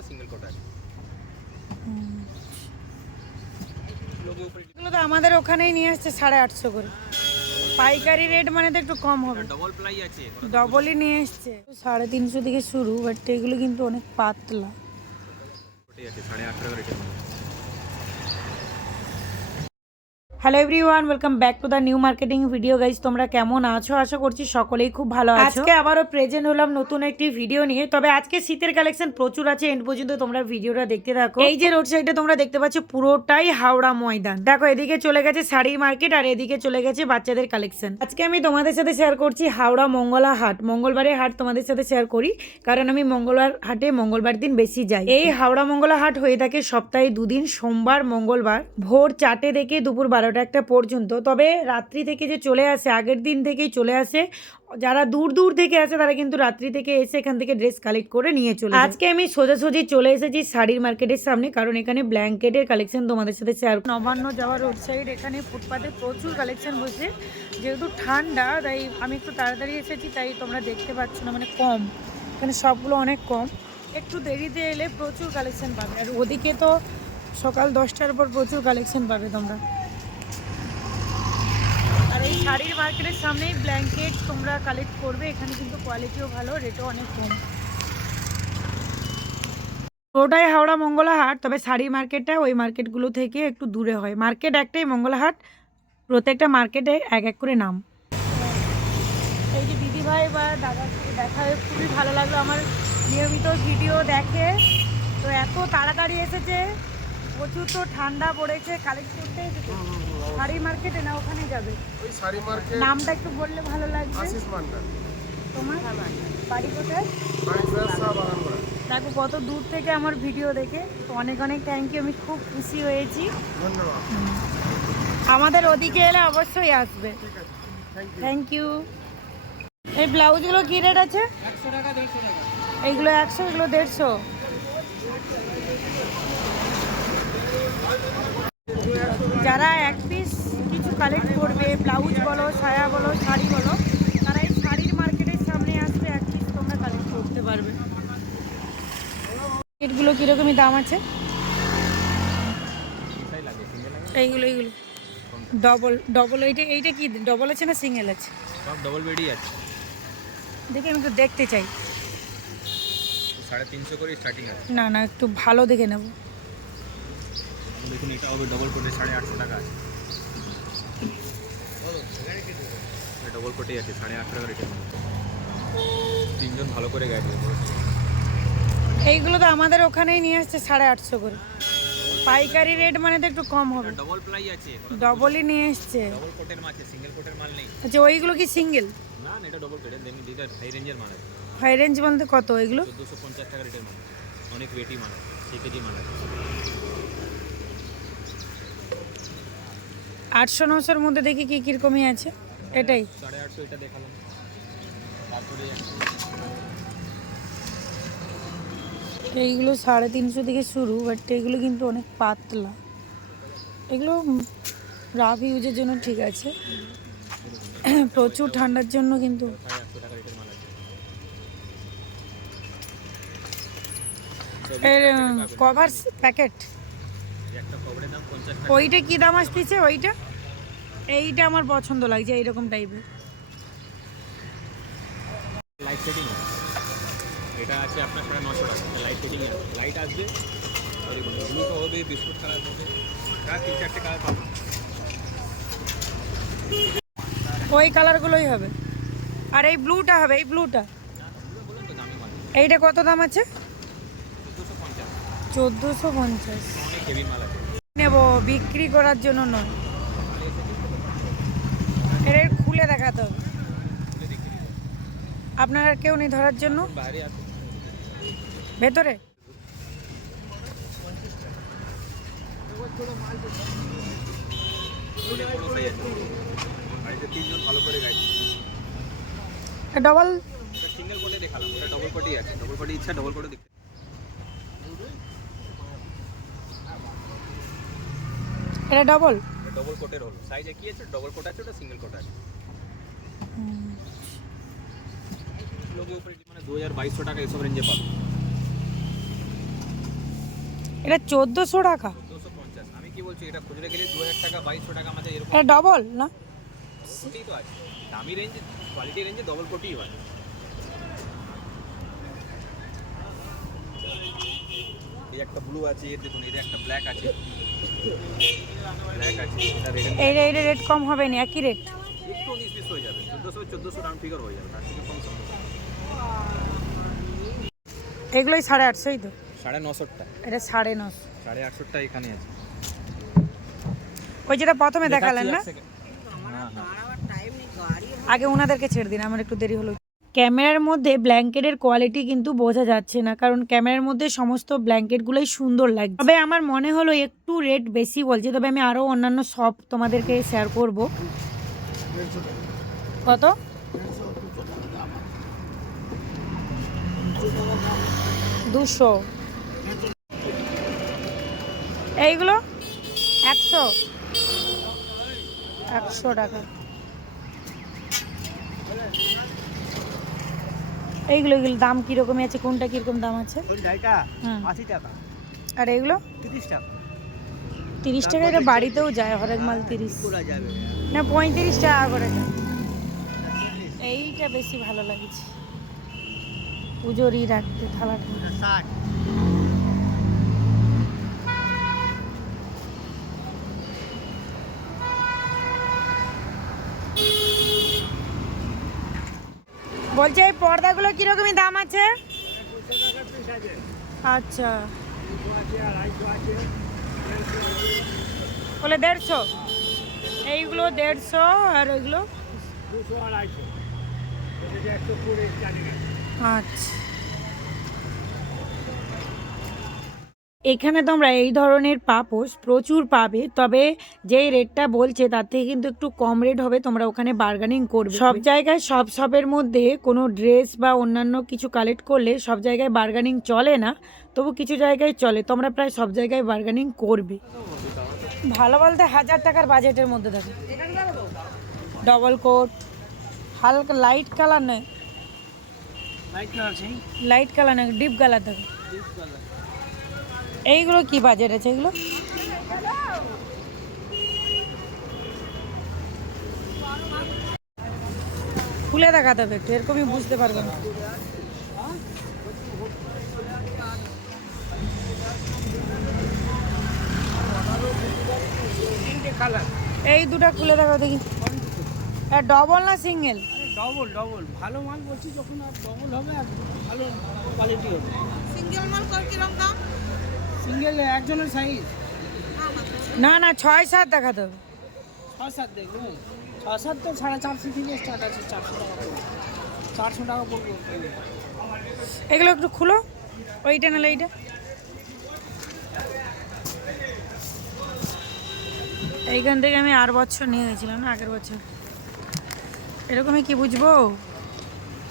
ওটা single coat আছে। Logo উপরে এগুলো তো আমাদের ওখানেই নিয়ে আসছে 850 করে। পাইকারি রেট মানে তো একটু কম হবে। ডবল প্লাই আছে, ডবলই নিয়ে এসছে 350 থেকে শুরু, বাট এগুলো কিন্তু অনেক পাতলা। কোটে আছে 8.5 টাকা রেটের মধ্যে। Hello everyone, welcome back to the new marketing video guys. তোমরা কেমন আছো? আশা করছি সকলেই খুব ভালো আছো। আজকে আবারও প্রেজেন্ট হলাম নতুন একটি ভিডিও নিয়ে। তবে আজকে শীতের কালেকশন প্রচুর আছে, এন্ড পর্যন্ত তোমরা ভিডিওটা দেখতে থাকো। এই যে রোড সাইডে তোমরা দেখতে পাচ্ছ পুরোটাই হাওড়া ময়দান। দেখো এদিকে চলে গেছে শাড়ির মার্কেট আর এদিকে চলে গেছে বাচ্চাদের কালেকশন। আজকে আমি তোমাদের সাথে শেয়ার করছি হাওড়া মঙ্গলা হাট। মঙ্গলবারের হাট তোমাদের সাথে শেয়ার করি, কারণ আমি মঙ্গলবার হাটে মঙ্গলবার দিন বেশি যাই। এই হাওড়া মঙ্গলা হাট হয়ে থাকে সপ্তাহে দুদিন, সোমবার মঙ্গলবার ভোর 4টে থেকে দুপুর 12টা 1টা পর্যন্ত। তবে রাত্রি থেকে যে চলে আসে, আগের দিন থেকেই চলে আসে। যারা দূর দূর থেকে আসে তারা কিন্তু রাত্রি থেকে এসে এখান থেকে ড্রেস কালেক্ট করে নিয়ে চলে যায়। আজকে আমি সোজাসুজি চলে এসেছি শাড়ির মার্কেটের সামনে, কারণ এখানে ব্ল্যাঙ্কেটের কালেকশন তোমাদের সাথে শেয়ার। নবান্ন যাওয়ার রোড সাইড, এখানে ফুটপাতে প্রচুর কালেকশন বসে। যেহেতু ঠান্ডা তাই আমি একটু তাড়াতাড়ি এসেছি, তাই তোমরা দেখতে পাচ্ছ না, মানে কম এখানে সবগুলো অনেক কম। একটু দেরিতে এলে প্রচুর কালেকশন পাবে। আর ওদিকে তো সকাল 10টার পর প্রচুর কালেকশন পাবে তোমরা। আর এই শাড়ির মার্কেটের সামনেই ব্ল্যাঙ্কেট তোমরা কালেক্ট করবে। এখানে কিন্তু কোয়ালিটিও ভালো, রেটও অনেক কম। ওটাই হাওড়া মঙ্গলা হাট, তবে শাড়ি মার্কেটটা ওই মার্কেটগুলো থেকে একটু দূরে হয়। মার্কেট একটাই মঙ্গলা হাট, প্রত্যেকটা মার্কেটে এক এক করে নাম। এই যে দিদিভাই বা দাদার সাথে দেখা হয়ে খুবই ভালো লাগলো। আমার নিয়মিত ভিডিও দেখে, তো এত তাড়াতাড়ি এসেছে। প্রচুর তো ঠান্ডা পড়েছে, কালেক্ট করতে এসেছে। শাড়ি মার্কেটে না ওখানে যাবে? ওই শাড়ি মার্কেট। নামটা একটু বললে ভালো লাগবে। আশিস মান্ডার। তোমার বাড়ি কোথায়? বাগানপাড়া। দেখো কত দূর থেকে আমার ভিডিও দেখে, তো অনেক অনেক থ্যাংক ইউ। আমি খুব খুশি হয়েছি। ধন্যবাদ। আমাদের ওদিকে এলে অবশ্যই আসবে। ঠিক আছে, থ্যাংক ইউ। এই ব্লাউজগুলো কী রেট আছে? 100 টাকা 150 টাকা। এইগুলো 100, এগুলো 150। যারা এক পিস কিছু কালেক্ট করবে, ব্লাউজ বলো, সায়া বলো, শাড়ি বলো, তারা এই শাড়ির মার্কেটের সামনে আসবে, এক পিস তোমরা কালেক্ট করতে পারবে। এগুলো কীরকমই দাম আছে? এইগুলো এইগুলো ডবল ডবল। এইটা কি ডবল আছে না সিঙ্গেল আছে? সব ডবল বেডই আছে। দেখি আমি একটু দেখতে চাই। 350 করে স্টার্টিং আছে। না না, একটু ভালো দেখে নেব। দেখুন এটা হবে ডবল কোটে 850 টাকা আছে। ডবল কোটেই আছে 850 টাকা রেটের মধ্যে। তিনজন ভালো করে গাইড দেবে। এইগুলো তো আমাদের ওখানেই নিয়ে আসছে 850 করে। পাইকারি রেট মানে তো একটু কম হবে। ডবল প্লাই আছে, ডবলই নিয়ে এসছে। ডবল কোটের মাল আছে, সিঙ্গেল কোটের মাল নেই। আচ্ছা, ওইগুলো কি সিঙ্গেল? না না, এটা ডবল কোটের। দেখুন এটা হাই রেঞ্জের মাল আছে। হাই রেঞ্জ বলতে কত এগুলো? 1450 টাকা রেটের মাল। অনেক ওয়েটি মাল আছে, 6 কেজি মাল আছে। 800-900-র মধ্যে দেখি কি কিরকমই আছে। এটাই 850 এটা দেখালাম। তারপরে এইগুলো 350 থেকে শুরু, বাট এগুলো কিন্তু অনেক পাতলা। এগুলো রাফ ইউজের জন্য ঠিক আছে, প্রচুর ঠান্ডার জন্য কিন্তু। 800 টাকা রেটের মাল আছে। এর কভার প্যাকেট, একটা কভারের দাম 50 টাকা। ওইটা কি দাম আসতেছে? ওইটা এইটা আমার পছন্দ লাগছে, এইরকম টাইপের। লাইট সেটিং আছে, এটা আছে আপনার 950 টাকা। লাইট সেটিং আছে, লাইট আসবে। আর ব্লু তো হবে, বিস্কুট কালার হবে, প্রায় 3-4টে কালার পাবেন। ওই কালারগুলোই হবে। আর এই ব্লুটা হবে, এই ব্লুটা। বলুন তো দামি মাল। এইটা কত দাম আছে? 1450। 1450। অনেক হেভি মাল আছে। নেব, বিক্রি করার জন্য নয়। এর খুলে দেখাতে হবে। আপনার আর কেউ নেই ধরার জন্য বাইরে আছে ভেতরে? তিনজন ভালো করে গাইড। ডবল সিঙ্গেল কোটে দেখালাম, এটা ডবল কোটেই আছে। ডবল কোটে ইচ্ছা ডবল কোটে দেখতে। এটা ডবল ডবল কোটের হলো সাইজ একই আছে, ডবল কোট আছে, ওটা সিঙ্গেল কোট আছে। লোগো উপরে মানে 2200 টাকা এসব রেঞ্জে পাবে। এটা 1400 টাকা। 1450। আমি কি বলছি, এটা খুচরা গেলে 2000 টাকা 2200 টাকা আমাদের এরকম এটা ডবল না? কোটি তো আছে। দামি রেঞ্জে, কোয়ালিটি রেঞ্জে ডবল কোটিই হয়। এই একটা ব্লু আছে, এর দেখুন, এই একটা ব্ল্যাক আছে, ব্ল্যাক আছে, এটা রেড। এইটা রেট কম হবে না, একই রেট? একটু 19-20 হয়ে যাবে, 1400 রাউন্ড ফিগার হয়ে যাবে, তার থেকে কম সম্ভব না। এগুলোই 850 তো? 950টা। এটা 950। 850টা এখানে আছে। ওই যেটা প্রথমে দেখালেন না, হ্যাঁ হ্যাঁ। আগে ওনাদেরকে ছেড়ে দিন, আমার একটু দেরি হলো। ক্যামেরার মধ্যে ব্ল্যাঙ্কেটের কোয়ালিটি কিন্তু বোঝা যাচ্ছে না, কারণ ক্যামেরার মধ্যে সমস্ত ব্ল্যাঙ্কেটগুলোই সুন্দর লাগছে। তবে আমার মনে হলো একটু রেট বেশি বলছে, তবে আমি আরও অন্যান্য শপ তোমাদেরকে শেয়ার করব। কত? 200। এইগুলো 100 টাকা। এইগুলো দাম কিরকমই আছে? কোনটা কিরকম দাম আছে? হুম। 80 টাকা। আর এগুলো 30 টাকা। 30 টাকা। এটা বাড়িতেও যায় হরেক মাল 30 যাবে না 35 টাকা করে যায়। এইটা বেশি ভালো লাগছে, পুজোরই রাখতে থালাটা। 60। বলছে এই পর্দাগুলো কিরকমই দাম আছে? আচ্ছা, বলে 150। এইগুলো 150 আর ওইগুলো 200-250। আচ্ছা, এখানে তোমরা এই ধরনের পাপোশ প্রচুর পাবে, তবে যেই রেটটা বলছে তার থেকে কিন্তু একটু কম রেট হবে, তোমরা ওখানে বার্গেনিং করবে। সব জায়গায় সব শপের মধ্যে কোনো ড্রেস বা অন্যান্য কিছু কালেক্ট করলে সব জায়গায় বার্গেনিং চলে না, তবু কিছু জায়গায় চলে, তোমরা প্রায় সব জায়গায় বার্গেনিং করবে। ভালো বলতে 1000 টাকার বাজেটের মধ্যে থাকে। ডবল কোট, হালকা লাইট কালার নয়, লাইট কালার নয়, ডিপ কালার থাকে। এইগুলো কি বাজেট আছে? এগুলো খুলে দেখাতে হবে একটু, এরকমই বুঝতে পারবো না। এই দুটো খুলে দেখাও দেখি, ডবল না সিঙ্গেল? ডবল ডবল ভালো মাল বলছি, যখন আর ডবল হবে আর ভালো কোয়ালিটি হবে। সিঙ্গেল মাল কিরকম দাম? সিঙ্গেল একজনের সাইজ না না 6-7 দেখাতে হবে। 6-7 দেখবেন। 6-7 তো 450 থেকে স্টার্ট আছে, 400 টাকা পড়বে, 400 টাকা পড়বে। এগুলো একটু খুলো, ওইটা নাহলে এইটা। এইখান থেকে আমি আর বছর নিয়ে গেছিলাম না, আগের বছর। এরকমই কি বুঝবো?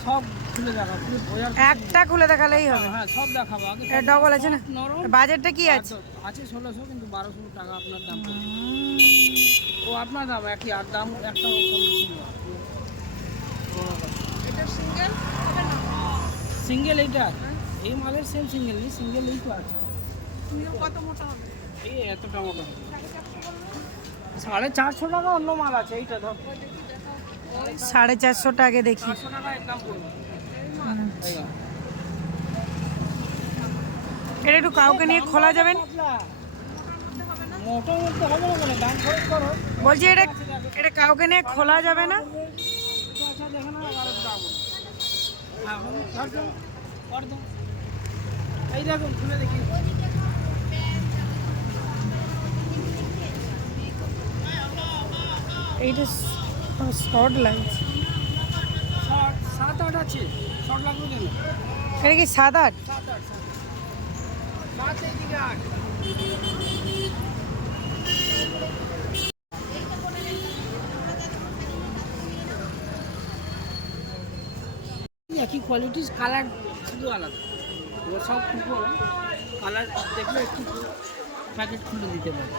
সব খুলে দেখাবো, বোঝার একটা খুলে দেখালেই হবে। হ্যাঁ সব দেখাবো। আগে এটা ডবল আছে না? নরম বাজেটটা কি আছে? আছে 1600, কিন্তু 1200 টাকা আপনার দাম পড়বে। ও আপনার দাম একই, আর দাম একটা কম বেশি না। এটা সিঙ্গেল হবে না? সিঙ্গেল এইটা এই মালের সেম সিঙ্গেল নেই, সিঙ্গেল এই তো আছে। সিঙ্গেল কত মোটা হবে? এই এতটা মোটা হবে। 450 টাকা অন্য মাল আছে, এইটা ধর 450 টাকা দেখি। 400 টাকা একদম পড়বে। এটা একটু কাউকে নিয়ে খোলা যাবেন? মোটা মতো হবে না, মানে দাম খরচ করো। বলছি এটা কাউকে নিয়ে খোলা যাবে না? আচ্ছা দেখো না, 1200 টাকা পড়বে। হ্যাঁ ধর কর দাও। এই দেখুন খুলে দেখি। এইটা শর্ট লাগছে। 7-8 আছে, শর্ট লাগবে কেন? এটা কি 7-8? 7-8 7 এইদিকে 8। একই কোয়ালিটির, কালার শুধু আলাদা। ওর সব খুলবো না, কালার দেখলে একটু প্যাকেট খুলে দিতে পারে।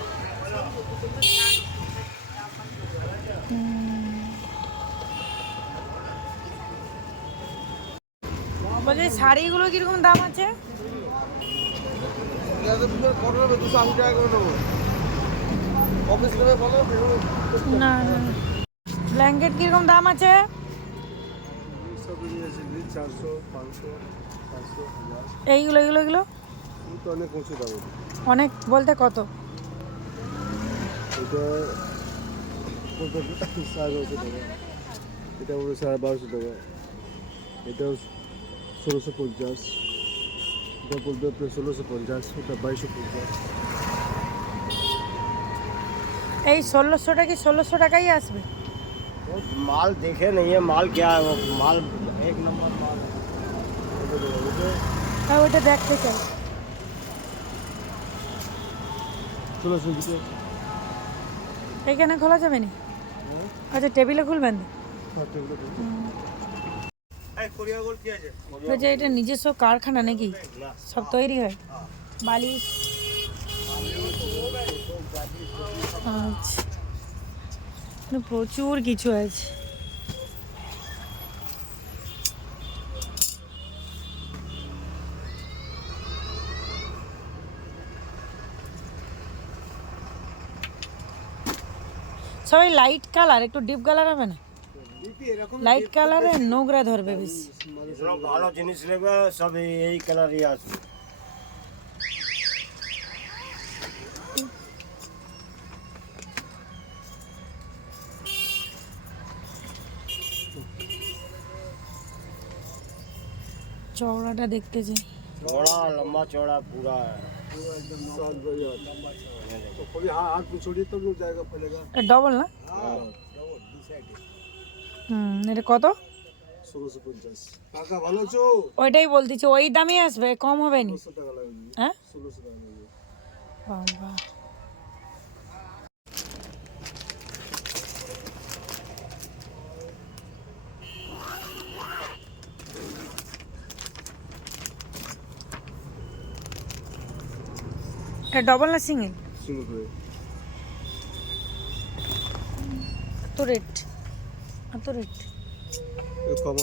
বলছি শাড়িগুলো কিরকম দাম আছে? না না ব্ল্যাঙ্কেট কিরকম দাম আছে? এইগুলো এগুলো এগুলো অনেক বলতে কত? এটা 1250 টাকা, এটা 1650, এটা বলবে আপনার 1650, এটা 2250। এই 1600টা কি 1600 টাকাই আসবে? माल देखे नहीं है, माल क्या है वो, माल एक नंबर माल है। হ্যাঁ ওইটা দেখতে চাই। 1600 এইখানে খোলা যাবে না? আচ্ছা টেবিলে খুলবেন? বলছে এটা নিজস্ব কারখানা নাকি? সব তৈরি হয় বালিশ? আচ্ছা এখানে প্রচুর কিছু আছে। সবাই লাইট কালার, একটু ডিপ কালার হবে না? লাইট কালারে নোংরা ধরবে বেশি। ভালো জিনিস নেবে সব এই কালারই আসবে। চওড়াটা দেখতে চাই। चौड़ा लंबा चौड़ा पूरा है। हाथ में छोड़िए तब लोग जाएगा पड़ेगा। এটা ডবল না? এটা কত? 1650 টাকা। ভালো আছো? ওইটাই বলতেছি, ওই দামই আসবে, কম হবে নি? 1600 টাকা লাগবে। হ্যাঁ 1600 টাকা লাগবে। বাবা এটা ডবল না সিঙ্গেল? সিঙ্গেল করে এত রেট, এত রেট। কম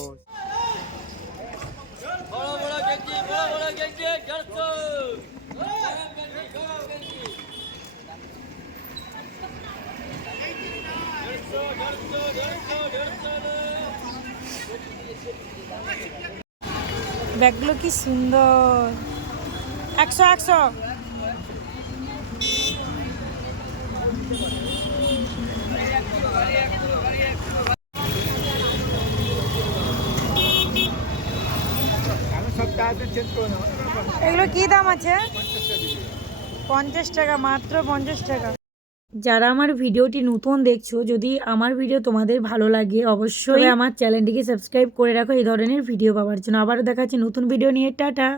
ব্যাগগুলো কি সুন্দর। 100 100 এগুলো কি দাম আছে? 50 টাকা, মাত্র 50 টাকা। যারা আমার ভিডিওটি নতুন দেখছো, যদি আমার ভিডিও তোমাদের ভালো লাগে অবশ্যই আমার চ্যানেলটিকে সাবস্ক্রাইব করে রাখো এই ধরনের ভিডিও পাওয়ার জন্য। আবারও দেখাচ্ছি নতুন ভিডিও নিয়ে। টাটা।